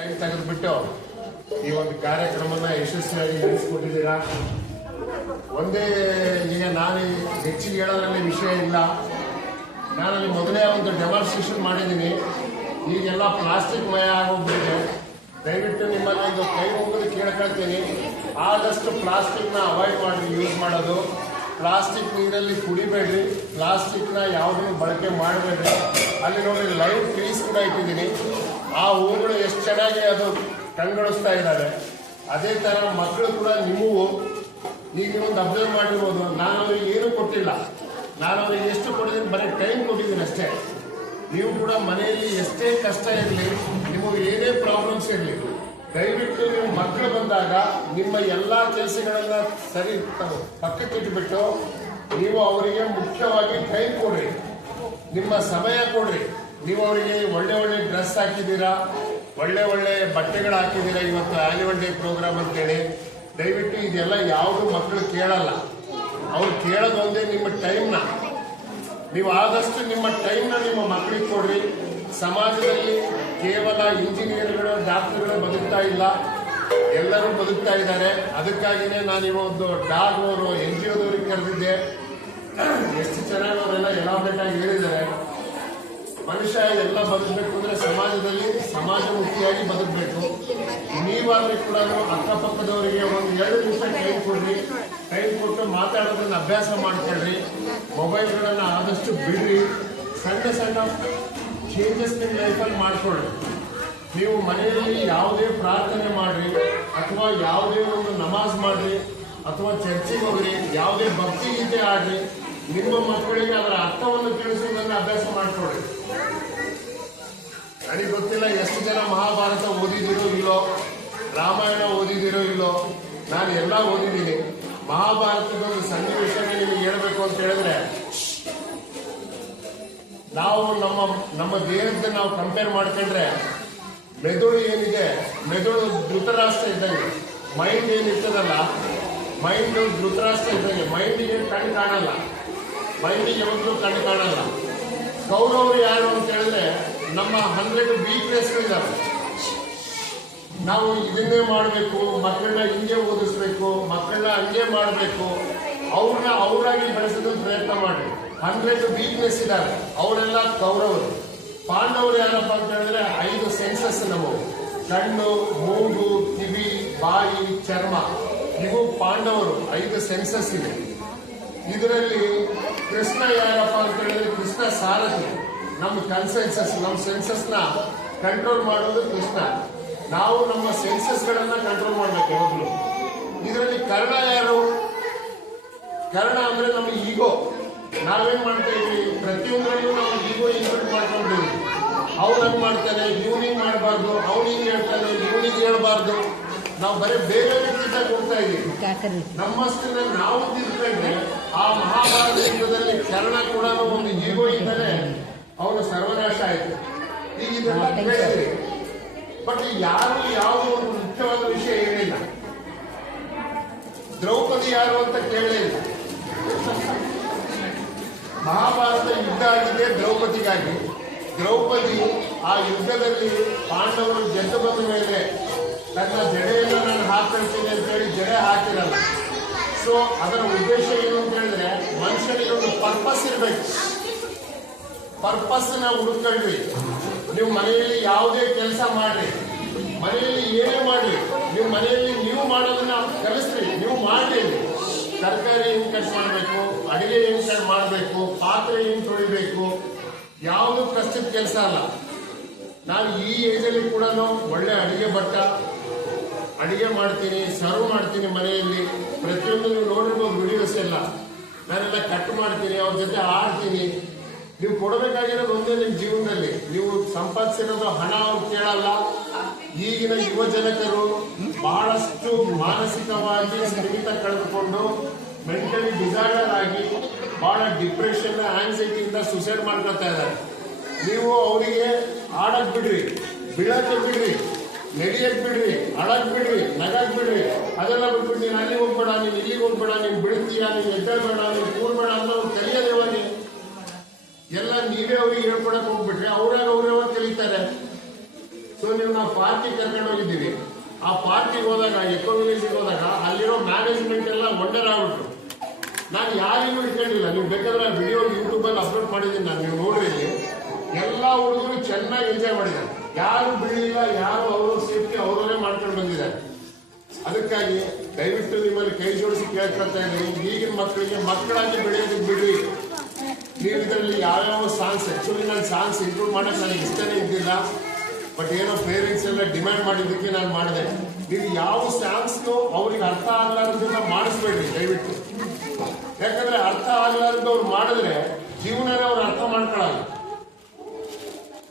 ತೆಗೆದುಬಿಟ್ಟು ಈ ಒಂದು ಕಾರ್ಯಕ್ರಮನ ಯಶಸ್ವಿಯಾಗಿ ನಡೆಸಿಕೊಟ್ಟಿದ್ದೀರಾ? ಒಂದೇ ಈಗ ನಾನು ಹೆಚ್ಚಿಗೆ ಹೇಳೋದ್ರಲ್ಲಿ ವಿಷಯ ಇಲ್ಲ. ನಾನಲ್ಲಿ ಮೊದಲೇ ಒಂದು ಡೆಮಾನ್ಸ್ಟ್ರೇಷನ್ ಮಾಡಿದ್ದೀನಿ. ಈಗೆಲ್ಲ ಪ್ಲಾಸ್ಟಿಕ್ ಮಯ ಆಗೋಗ್ಬಿಟ್ಟಿದೆ. ದಯವಿಟ್ಟು ನಿಮ್ಮಲ್ಲಿ ಒಂದು ಕೈ ಮುಗಿದು ಕೇಳ್ಕೊಳ್ತೀನಿ. ಆದಷ್ಟು ಪ್ಲಾಸ್ಟಿಕ್ನ ಅವಾಯ್ಡ್ ಮಾಡಿ ಯೂಸ್ ಮಾಡೋದು. ಪ್ಲಾಸ್ಟಿಕ್ ನೀರಲ್ಲಿ ಕುಡಿಬೇಡ್ರಿ. ಪ್ಲಾಸ್ಟಿಕ್ನ ಯಾವುದನ್ನು ಬಳಕೆ ಮಾಡಬೇಡ್ರಿ. ಅಲ್ಲಿ ನೋಡಿ ಲೈವ್ ಟ್ರೀಸ್ ಕೂಡ ಇಟ್ಟಿದ್ದೀನಿ. ಆ ಹೂಗಳು ಎಷ್ಟು ಚೆನ್ನಾಗಿ ಅದು ಕಂಗೊಳಿಸ್ತಾ ಇದ್ದಾವೆ ಅದೇ ಥರ ಮಕ್ಕಳು ಕೂಡ ನಿಮಗೂ ಈಗ ಒಂದು ಅಬ್ಸರ್ವ್ ಮಾಡಿರ್ಬೋದು. ನಾನು ಅವ್ರಿಗೆ ಏನೂ ಕೊಟ್ಟಿಲ್ಲ. ನಾನು ಅವ್ರಿಗೆ ಎಷ್ಟು ಕೊಟ್ಟಿದ್ದೀನಿ, ಬರೀ ಟೈಮ್ ಕೊಟ್ಟಿದ್ದೀನಿ ಅಷ್ಟೇ. ನೀವು ಕೂಡ ಮನೆಯಲ್ಲಿ ಎಷ್ಟೇ ಕಷ್ಟ ಇರಲಿ, ನಿಮಗೆ ಏನೇ ಪ್ರಾಬ್ಲಮ್ಸ್ ಇರಲಿ, ದಯವಿಟ್ಟು ನೀವು ಮಕ್ಕಳು ಬಂದಾಗ ನಿಮ್ಮ ಎಲ್ಲ ಕೆಲಸಗಳನ್ನ ಸರಿ ಪಕ್ಕಕ್ಕಿಟ್ಬಿಟ್ಟು ನೀವು ಅವರಿಗೆ ಮುಖ್ಯವಾಗಿ ಟೈಮ್ ಕೊಡ್ರಿ. ನಿಮ್ಮ ಸಮಯ ಕೊಡ್ರಿ. ನೀವು ಅವರಿಗೆ ಒಳ್ಳೆ ಒಳ್ಳೆ ಡ್ರೆಸ್ ಹಾಕಿದ್ದೀರಾ, ಒಳ್ಳೆ ಒಳ್ಳೆ ಬಟ್ಟೆಗಳು ಹಾಕಿದ್ದೀರಾ ಇವತ್ತು ಆನ್ಯುವಲ್ ಡೇ ಪ್ರೋಗ್ರಾಮ್ ಅಂತೇಳಿ, ದಯವಿಟ್ಟು ಇದೆಲ್ಲ ಯಾವುದು ಮಕ್ಕಳು ಕೇಳಲ್ಲ. ಅವ್ರು ಕೇಳೋದು ಒಂದೇ ನಿಮ್ಮ ಟೈಮ್ನ ನೀವು ಆದಷ್ಟು ನಿಮ್ಮ ಟೈಮ್ನ ನಿಮ್ಮ ಮಕ್ಕಳಿಗೆ ಕೊಡ್ರಿ. ಸಮಾಜದಲ್ಲಿ ಕೇವಲ ಇಂಜಿನಿಯರ್ಗಳು ಡಾಕ್ಟರ್ಗಳು ಬದುಕ್ತಾ ಇಲ್ಲ. ಎಲ್ಲರೂ ಬದುಕ್ತಾ ಇದ್ದಾರೆ. ಅದಕ್ಕಾಗಿಯೇ ನಾನು ಒಂದು ಡಾಗ್ ಅವರು ಎನ್ ಜಿ ಒದವ್ರಿಗೆ ಕರೆದಿದ್ದೆ. ಎಷ್ಟು ಚೆನ್ನಾಗಿ ಅವರೆಲ್ಲ ಎಲಾಬ್ರೇಟ್ ಆಗಿ ಹೇಳಿದ್ದಾರೆ. ಮನುಷ್ಯ ಎಲ್ಲ ಬದುಕಬೇಕು ಅಂದ್ರೆ ಸಮಾಜದಲ್ಲಿ ಸಮಾಜಮುಖಿಯಾಗಿ ಬದುಕಬೇಕು. ನೀವಾದ್ರೆ ಕೂಡ ಅಕ್ಕಪಕ್ಕದವರಿಗೆ ಒಂದು ಎರಡು ನಿಮಿಷ ಟೈಮ್ ಕೊಡ್ರಿ. ಟೈಮ್ ಕೊಟ್ಟು ಮಾತಾಡೋದನ್ನ ಅಭ್ಯಾಸ ಮಾಡ್ಕೊಳ್ರಿ. ಮೊಬೈಲ್ಗಳನ್ನ ಆದಷ್ಟು ಬಿಡ್ರಿ. ಸಣ್ಣ ಸಣ್ಣ ಚೇಂಜಸ್ ನಿಮ್ಮ ಲೈಫಲ್ಲಿ ಮಾಡ್ಕೊಳ್ಳಿ. ನೀವು ಮನೆಯಲ್ಲಿ ಯಾವುದೇ ಪ್ರಾರ್ಥನೆ ಮಾಡ್ರಿ ಅಥವಾ ಯಾವುದೇ ಒಂದು ನಮಾಜ್ ಮಾಡ್ರಿ ಅಥವಾ ಚರ್ಚಿಗೆ ಹೋಗ್ರಿ, ಯಾವುದೇ ಭಕ್ತಿ ಗೀತೆ ಆಡ್ರಿ ನಿಮ್ಮ ಮಕ್ಕಳಿಗೆ ಅದರ ಅರ್ಥವನ್ನು ತಿಳಿಸುವುದನ್ನು ಅಭ್ಯಾಸ ಮಾಡ್ಕೊಳ್ಳಿ. ನನಗೆ ಗೊತ್ತಿಲ್ಲ ಎಷ್ಟು ಜನ ಮಹಾಭಾರತ ಓದಿದಿರೋ ಇಲ್ಲೋ, ರಾಮಾಯಣ ಓದಿದಿರೋ ಇಲ್ಲೋ. ನಾನು ಎಲ್ಲ ಓದಿದ್ದೀನಿ. ಮಹಾಭಾರತದ ಒಂದು ಸನ್ನಿವೇಶನ ನಿಮಗೆ ಹೇಳ್ಬೇಕು ಅಂತ ಹೇಳಿದ್ರೆ, ನಾವು ನಮ್ಮ ನಮ್ಮ ದೇಹದ ನಾವು ಕಂಪೇರ್ ಮಾಡ್ಕೊಂಡ್ರೆ, ಮೆದುಳು ಏನಿದೆ, ಮೆದುಳು ಧೃತರಾಷ್ಟ್ರ ಇದ್ದಂಗೆ. ಮೈಂಡ್ ಏನಿರ್ತದಲ್ಲ ಮೈಂಡ್ ಧೃತರಾಷ್ಟ್ರ ಇದ್ದಂಗೆ. ಮೈಂಡಿಗೆ ಕಣ್ಣು ಕಾಣಲ್ಲ. ಮೈಂಡಿಗೆ ಯಾವತ್ತೂ ಕಣ್ಣು ಕಾಣಲ್ಲ. ಕೌರವರು ಯಾರು ಅಂತ ಹೇಳಿದ್ರೆ ನಮ್ಮ ಹಂಡ್ರೆಡ್ ವೀಕ್ನೆಸ್ಗಳಿದ್ದಾವೆ ನಾವು ಇದನ್ನೇ ಮಾಡಬೇಕು, ಮಕ್ಕಳನ್ನ ಹಿಂಗೆ ಓದಿಸ್ಬೇಕು, ಮಕ್ಕಳನ್ನ ಹಂಗೆ ಮಾಡಬೇಕು. ಅವ್ರನ್ನ ಅವರಾಗಿ ಬೆಳೆಸಲು ಪ್ರಯತ್ನ ಮಾಡಿ ಹಂಡ್ರೆಡ್ ವೀಕ್ನೆಸ್ ಇದ್ದಾರೆ ಅವರೆಲ್ಲ ಕೌರವರು ಪಾಂಡವರು ಯಾರಪ್ಪ ಅಂತ ಹೇಳಿದ್ರೆ ಐದು ಸೆನ್ಸಸ್ ನಾವು ಕಣ್ಣು, ಮೂಗು, ಕಿವಿ, ಬಾಯಿ, ಚರ್ಮ. ಇವು ಪಾಂಡವರು. ಐದು ಸೆನ್ಸಸ್ ಇದೆ. ಇದರಲ್ಲಿ ಕೃಷ್ಣ ಯಾರಪ್ಪ ಅಂತ ಹೇಳಿದ್ರೆ ಕೃಷ್ಣ ಸಾರಥಿ. ನಮ್ಮ ಕನ್ಸೆನ್ಸಸ್ ನಮ್ಮ ಸೆನ್ಸಸ್ನ ಕಂಟ್ರೋಲ್ ಮಾಡೋದು ಕೃಷ್ಣ. ನಾವು ನಮ್ಮ ಸೆನ್ಸಸ್ಗಳನ್ನ ಕಂಟ್ರೋಲ್ ಮಾಡಬೇಕು ಯಾವಾಗಲೂ. ಇದರಲ್ಲಿ ಕರ್ಣ ಯಾರು? ಕರ್ಣ ಅಂದ್ರೆ ನಮ್ಮ ಈಗೋ ನಾವೇನ್ ಮಾಡ್ತಾ ಇದ್ವಿ? ಪ್ರತಿಯೊಂದರಲ್ಲೂ ನಾವು ಈಗೋ ಇನ್ಕ್ಲೂಡ್ ಮಾಡ್ಕೊಂಡಿದ್ವಿ ಅವ್ರು ಹಂಗ್ ಮಾಡ್ತಾನೆ ಇವ್ನಿಂಗ್ ಮಾಡಬಾರ್ದು ಅವ್ನಿಂಗ್ ಹೇಳ್ತಾನೆ ಇವ್ನಿಗೆ ಹೇಳ್ಬಾರ್ದು. ನಾವು ಬರೀ ಬೇರೆ ರೀತಿ ಹೋಗ್ತಾ ಇದೀವಿ ನಮ್ಮಷ್ಟನ್ನ ನಾವು ತಿಳ್ಕೊಂಡ್ರೆ ಆ ಮಹಾಭಾರತ ಯುದ್ಧದಲ್ಲಿ ಕರ್ಣ ಕೂಡ ಒಂದು ಈಗೋ ಇದ್ದರೆ ಅವನು ಸರ್ವನಾಶ ಆಯ್ತು. ಈಗ ಇದೆಲ್ಲ ಕೇಳಿದ್ರಿ ಬಟ್ ಯಾರು ಯಾವುದು ಒಂದು ಮುಖ್ಯವಾದ ವಿಷಯ ಏನಿಲ್ಲ. ದ್ರೌಪದಿ ಯಾರು ಅಂತ ಕೇಳಲೇ ಇಲ್ಲ. ಮಹಾಭಾರತ ಯುದ್ಧ ಆಗಿದೆ ದ್ರೌಪದಿಗಾಗಿ. ದ್ರೌಪದಿ ಆ ಯುದ್ಧದಲ್ಲಿ ಪಾಂಡವರು ಗೆದ್ದು ಬಂದ ಮೇಲೆ ತನ್ನ ಜಡೆಯನ್ನು ನಾನು ಹಾಕಿರ್ತೀನಿ ಅಂತ ಹೇಳಿ ಜಡೆ ಹಾಕಿರಲ್ಲ. ಸೊ ಅದರ ಉದ್ದೇಶ ಏನು ಅಂತ ಹೇಳಿದ್ರೆ, ಮನುಷ್ಯನಿಗೆ ಒಂದು ಪರ್ಪಸ್ ಇರಬೇಕು. ಪರ್ಪಸ್ ನಾವು ಹುಡುಕೊಳ್ಳಿ ನೀವು ಮನೆಯಲ್ಲಿ ಯಾವುದೇ ಕೆಲಸ ಮಾಡ್ರಿ. ಮನೆಯಲ್ಲಿ ಏನೇ ಮಾಡ್ರಿ. ನೀವು ಮನೆಯಲ್ಲಿ ನೀವು ಮಾಡೋದನ್ನ ಕಲಿಸ್ರಿ. ನೀವು ಮಾಡ್ರಿ. ತರಕಾರಿ ಹೆಂಗ್ ಕಟ್ ಮಾಡಬೇಕು, ಅಡಿಗೆ ಹೆಂಗ್ ಕಟ್ ಮಾಡಬೇಕು, ಪಾತ್ರೆ ಹೆಂಗ್ ತೊಳಿಬೇಕು, ಯಾವುದು ಕಷ್ಟದ ಕೆಲಸ ಅಲ್ಲ. ನಾನು ಈ ಏಜಲ್ಲಿ ಕೂಡ ಒಳ್ಳೆ ಅಡಿಗೆ ಭಟ್ಟ. ಅಡಿಗೆ ಮಾಡ್ತೀನಿ ಸರ್ವ್ ಮಾಡ್ತೀನಿ ಮನೆಯಲ್ಲಿ. ಪ್ರತಿಯೊಂದು ನೀವು ನೋಡಿರ್ಬೋದು ವಿಡಿಯೋಸ್ ಎಲ್ಲ. ನಾನೆಲ್ಲ ಕಟ್ ಮಾಡ್ತೀನಿ, ಅವ್ರ ಜೊತೆ ಆಡ್ತೀನಿ. ನೀವು ಕೊಡಬೇಕಾಗಿರೋದು ಒಂದೇ ನಿಮ್ಮ ಜೀವನದಲ್ಲಿ. ನೀವು ಸಂಪಾದಿಸಿರೋದು ಹಣ ಅವ್ರು ಕೇಳಲ್ಲ. ಈಗಿನ ಯುವ ಜನಕರು ಬಹಳಷ್ಟು ಮಾನಸಿಕವಾಗಿ ಸ್ಥಗಿತ ಕಳೆದುಕೊಂಡು ಮೆಂಟಲಿ ಡಿಸಾರ್ಡರ್ ಆಗಿ ಬಹಳ ಡಿಪ್ರೆಷನ್ ಆಂಗ್ಸೈಟಿಯಿಂದ ಸುಸೈಡ್ ಮಾಡ್ಕೊಳ್ತಾ ಇದ್ದಾರೆ. ನೀವು ಅವರಿಗೆ ಆಡಕ್ ಬಿಡ್ರಿ ಬೀಳಕ್ಕೆ ಬಿಡ್ರಿ. ನಡಿಯಕ್ ಬಿಡ್ರಿ ಅಡಕ್ ಬಿಡ್ರಿ ನಗಕ್ ಬಿಡ್ರಿ. ಅದೆಲ್ಲ ಬಿಟ್ಬಿಟ್ಟು ನೀನು ಅಲ್ಲಿ ಹೋಗ್ಬೇಡ, ನೀನು ಇಲ್ಲಿಗೆ ಹೋಗ್ಬೇಡ, ನೀನು ಬಿಡ್ತೀಯ ನೀನು ಎದ್ದೇಳ್ಬೇಡ ನೀನು ಕೂರ್ಬೇಡ ಅಂತ ಅವ್ರು ಕಲಿಯೋದೇ ಯಾವಾಗ ಎಲ್ಲ ನೀವೇ ಅವ್ರಿಗೆ ಹೇಳ್ಕೊಡಕ್ ಹೋಗ್ಬಿಟ್ರೆ ಅವ್ರಾಗ ಅವ್ರೇ ಕಲಿತಾರೆ? ಸೊ ನೀವು ನಾವು ಪಾರ್ಟಿ ಕರ್ಕೊಂಡು ಹೋಗಿದ್ದೀವಿ. ಆ ಪಾರ್ಟಿಗೆ ಹೋದಾಗ ಎಕೋ ಹೋದಾಗ ಅಲ್ಲಿರೋ ಮ್ಯಾನೇಜ್ಮೆಂಟ್ ಎಲ್ಲ ವಂಡರ್ ಆಗ್ಬಿಟ್ರು. ನಾನು ಯಾರಿಗೂ ಇಟ್ಕೊಂಡಿಲ್ಲ. ನೀವು ಬೇಕಾದ್ರೆ ವಿಡಿಯೋ ಯೂಟ್ಯೂಬಲ್ಲಿ ಅಪ್ಲೋಡ್ ಮಾಡಿದ್ದೀನಿ ನಾನು. ನೀವು ನೋಡ್ರಿ ಎಲ್ಲ ಹುಡುಗರು ಚೆನ್ನಾಗಿ ಎಂಜಾಯ್ ಮಾಡಿದ್ದಾರೆ. ಯಾರು ಬಿಡಲಿಲ್ಲ, ಯಾರು ಅವರು ಸೇಫ್ಟಿ ಅವರವರೇ ಮಾಡ್ಕೊಂಡು ಬಂದಿದ್ದಾರೆ. ಅದಕ್ಕಾಗಿ ದಯವಿಟ್ಟು ನಿಮ್ಮಲ್ಲಿ ಕೈ ಜೋಡಿಸಿ ಕೇಳ್ಕೊಳ್ತಾ ಇದ್ದೀನಿ. ಈಗಿನ ಮಕ್ಕಳಿಗೆ ಮಕ್ಕಳಾಗಿ ಬೆಳೆಯೋದಕ್ಕೆ ಬಿಡ್ರಿ. ನೀವು ಇದರಲ್ಲಿ ಯಾವ್ಯಾವ ಸಾಂಗ್ಸ್ ಆಕ್ಚುಲಿ ನಾನು ಸಾಂಗ್ಸ್ ಇಂಪ್ರೂವ್ ಮಾಡಕ್ಕೆ ನನಗೆ ಇಷ್ಟನೇ ಇದ್ದಿಲ್ಲ. ಬಟ್ ಏನೋ ಪೇರೆಂಟ್ಸ್ ಎಲ್ಲ ಡಿಮ್ಯಾಂಡ್ ಮಾಡಿದ್ದಕ್ಕೆ ನಾನು ಮಾಡಿದೆ. ನೀವು ಯಾವ ಸಾಂಗ್ಸ್ನು ಅವ್ರಿಗೆ ಅರ್ಥ ಆಗ್ಲಾರ್ದನ್ನ ಮಾಡಿಸ್ಬೇಡ್ರಿ, ದಯವಿಟ್ಟು. ಯಾಕಂದ್ರೆ ಅರ್ಥ ಆಗ್ಲಾರ್ದು ಅವ್ರು ಮಾಡಿದ್ರೆ ಜೀವನನೇ ಅವ್ರು ಅರ್ಥ ಮಾಡ್ಕೊಳ್ಳಲ್ಲ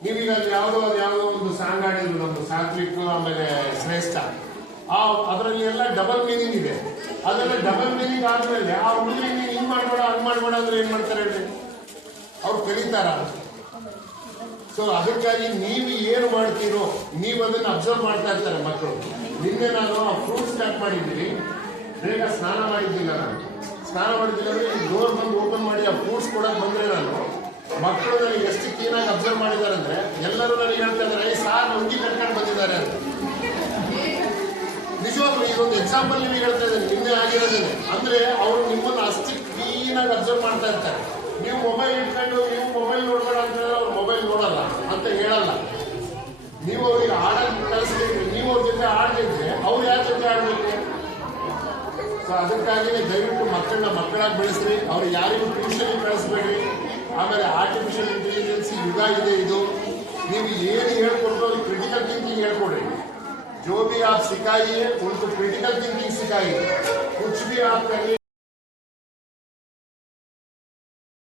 ನೀವೀಗ ಯಾವುದೋ ಅದು ಯಾವುದೋ ಒಂದು ಸಾಂಗ್ ಆಡಿದ್ರು ನಮ್ದು ಸಾತ್ವಿಕ್ ಆಮೇಲೆ ಶ್ರೇಷ್ಠ. ಆ ಅದರಲ್ಲಿ ಎಲ್ಲ ಡಬಲ್ ಮೀನಿಂಗ್ ಇದೆ. ಅದೆಲ್ಲ ಡಬಲ್ ಮೀನಿಂಗ್ ಆದ್ಮೇಲೆ ಆ ಹುಡುಗಿ ನೀನು ಹಿಂಗ್ ಮಾಡ್ಬೇಡ, ಹಂಗ್ ಮಾಡ್ಬೇಡ ಅಂದ್ರೆ ಏನ್ ಮಾಡ್ತಾರೆ ಹೇಳಿ? ಅವ್ರು ಕಲಿತಾರ ಸೊ ಅದಕ್ಕಾಗಿ ನೀವು ಏನು ಮಾಡ್ತೀರೋ, ನೀವು ಅದನ್ನ ಅಬ್ಸರ್ವ್ ಮಾಡ್ತಾ ಇರ್ತಾರೆ ಮಕ್ಕಳು. ನಿನ್ನೆ ನಾನು ಆ ಫ್ರೂಟ್ ಸ್ಟಾರ್ಟ್ ಮಾಡಿದ್ದೀನಿ. ಬೇಗ ಸ್ನಾನ ಮಾಡಿದ್ದಿಲ್ಲ ನಾನು. ಸ್ನಾನ ಮಾಡಿದ್ದಿಲ್ಲ ಅಂದ್ರೆ ಡೋರ್ ಬಂದು ಓಪನ್ ಮಾಡಿ ಆ ಫ್ರೂಟ್ಸ್ ಕೊಡಕ್ ಬಂದ್ರೆ ನಾನು ಮಕ್ಕಳು ನನಗೆ ಎಷ್ಟು ಕ್ಲೀನಾಗಿ ಅಬ್ಸರ್ವ್ ಮಾಡಿದ್ದಾರೆ ಅಂದರೆ ಎಲ್ಲರೂ ನನಗೆ ಹೇಳ್ತಾ ಇದ್ದಾರೆ "ಏ, ಸಾರ್ ಉಂಗಿ ಕಟ್ಕೊಂಡು ಬಂದಿದ್ದಾರೆ ಅಂತ. ನಿಜವಾಗ್ಲೂ ಇದೊಂದು ಎಕ್ಸಾಂಪಲ್ ನಿಮಗೆ ಹೇಳ್ತಾ ಇದ್ದೇನೆ ನಿನ್ನೆ ಆಗಿರೋದೇನೆ ಅಂದ್ರೆ ಅವರು ನಿಮ್ಮನ್ನು ಅಷ್ಟು ಕ್ಲೀನಾಗಿ ಅಬ್ಸರ್ವ್ ಮಾಡ್ತಾ ಇರ್ತಾರೆ. ನೀವು ಮೊಬೈಲ್ ಇಟ್ಕೊಂಡು ನೀವು ಮೊಬೈಲ್ ನೋಡ್ಬೇಡ ಅಂತ ಹೇಳಿದ್ರೆ ಅವ್ರು ಮೊಬೈಲ್ ನೋಡಲ್ಲ ಅಂತ ಹೇಳಲ್ಲ. ನೀವು ಅವ್ರಿಗೆ ಆಡಕ್ಕೆ ಕಳಿಸ್ಬೇಕು ನೀವು ಅವ್ರ ಜೊತೆ ಆಡ್ದಿದ್ರೆ ಅವ್ರು ಯಾರ ಜೊತೆ ಆಡಬೇಕು ಸೊ ಅದಕ್ಕಾಗಿ ದಯವಿಟ್ಟು ಮಕ್ಕಳನ್ನ ಮಕ್ಕಳಾಗಿ ಬೆಳೆಸ್ರಿ ಅವ್ರು ಯಾರಿಗೂ ಟ್ಯೂಷನ್ ಕಳಿಸ್ಬೇಡಿ. ಆಮೇಲೆ ಆರ್ಟಿಫಿಷಿಯಲ್ ಇಂಟೆಲಿಜೆನ್ಸ್ ಯುಗ ಇದೆ ಇದು ನೀವು ಏನು ಹೇಳ್ಕೊಡ್ರು ಅವ್ರಿಗೆ ಕ್ರಿಟಿಕಲ್ ಥಿಂಕಿಂಗ್ ಹೇಳ್ಕೊಡ್ರಿ जो भी आप सिखाइए उनको क्रिटिकल थिंकिंग सिखाइए कुछ भी आप करिए